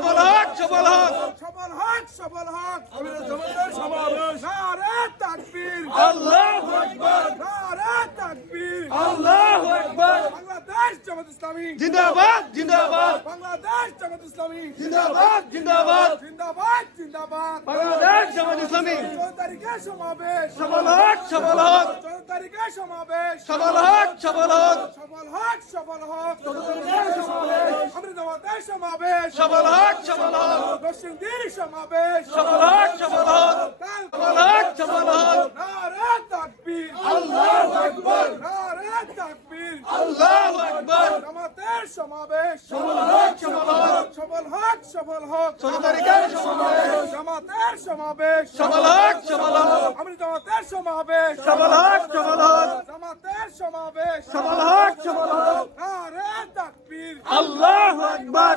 সফল হোক, সফল হোক। সফল হোক, সফল হোক। আমিরের জামাতের সমাবেশ। নারে তাকবীর, আল্লাহু আকবার, নারে তাকবীর। আল্লাহু আকবার। বাংলাদেশ জামাত ইসলামী জিন্দাবাদ, জিন্দাবাদ, বাংলাদেশ জামাত ইসলামী জিন্দাবাদ, জিন্দাবাদ। জিন্দাবাদ জিন্দাবাদ। বাংলাদেশ জামাত ইসলামী 14 তারিখে সমাবেশ, সফল হোক, সফল হোক, 14 তারিখে সমাবেশ। সফল হোক, সফল হোক, সফল হোক, সফল হোক। আমিরের জামাতের সমাবেশ, সফল হোক, সফল হোক, দক্ষিণ দিন সমাবেশ। সফল হোক, সফল হোক, সফল হোক, সফল হোক। নারে তাকবীর, আল্লাহু আকবার, নারে তাকবীর। আল্লাহু আকবার। জামাতের সমাবেশ, সফল হোক, সফল হোক, সফল হোক, সফল হোক। 14 তারিখের সমাবেশ জামাতের সমাবেশ, সফল হোক, সফল হোক, আমিরের জামাতের সমাবেশ, সফল হোক, সফল হোক, জামাতের সমাবেশ। সফল হোক, সফল হোক। নারে তাকবীর, আল্লাহু আকবার।